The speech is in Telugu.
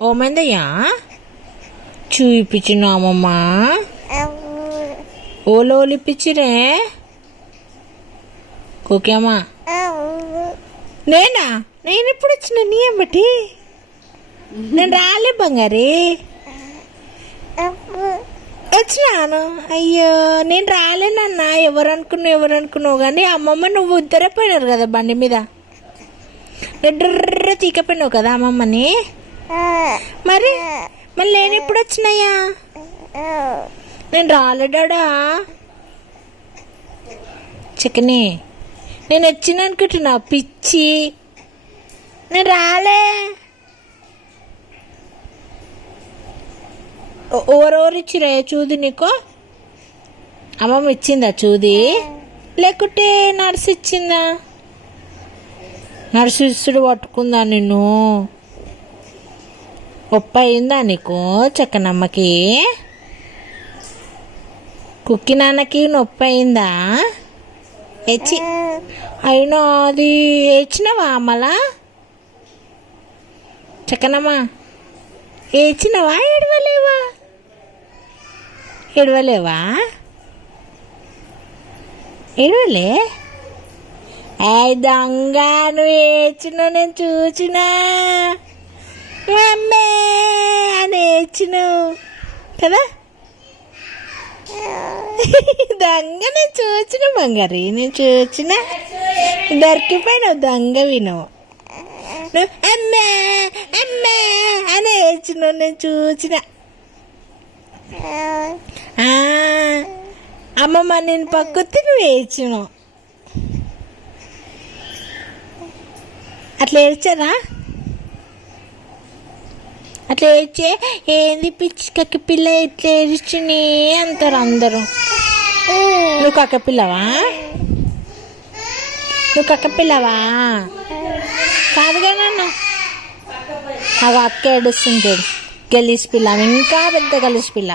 ఓమైందయ్యా చూపించినామమ్మా ఓలోలిప్పించిరే ఓకేమ్మా నేను ఎప్పుడు వచ్చిన నీ ఏమిటి నేను రాలే బంగారి వచ్చినాను అయ్యో నేను రాలేనన్నా ఎవరు అనుకున్నావు కానీ అమ్మమ్మ నువ్వు ఉద్దరైపోయినారు కదా బండి మీద నిద్ర తీకపోయినావు కదా అమ్మమ్మని మరి మళ్ళీ నేను ఎప్పుడు వచ్చినాయా నేను రాలేడా చికెనీ నేను వచ్చిన అనుకుంటున్నా పిచ్చి నేను రాలే ఓరెవరు ఇచ్చిరా చూది నీకు అమ్మమ్మ ఇచ్చిందా చూది లేకుంటే నర్సు ఇచ్చిందా నర్సు ఇస్తుడు పట్టుకుందా నిన్ను ఒప్ప అయిందా నీకు చక్కనమ్మకి కుక్కి నాన్నకి నొప్పి అయిందా అయినా అది ఏడ్చినవా మళ్ళా చక్కనమ్మా ఏడ్చినవా ఏడవలేవా ఏడవలే దొంగ నువ్వు ఏడ్చినావు నేను చూసినా మమ్మే అని ఏడ్చినావు కదా దొంగ నేను చూసిన బంగారి నేను చూసిన దొరికిపోయినావు దొంగ వినవు నువ్వు అమ్మే అమ్మే అని ఏడ్చినావు నేను చూసిన అమ్మమ్మ నేను పక్కొత్తి నువ్వు ఏడ్చినావు అట్లా ఏడ్చారా అట్లా ఏడ్చే ఏంది పిచ్చి పిల్ల ఎట్లా ఏడ్చిని అంటారు అందరూ నువ్వు కక్కపిల్లవా కాదుగా నాన్న అవి అక్క ఏడుస్తుంటాడు గలీజ్ పిల్ల ఇంకా పెద్ద గలీజ్ పిల్ల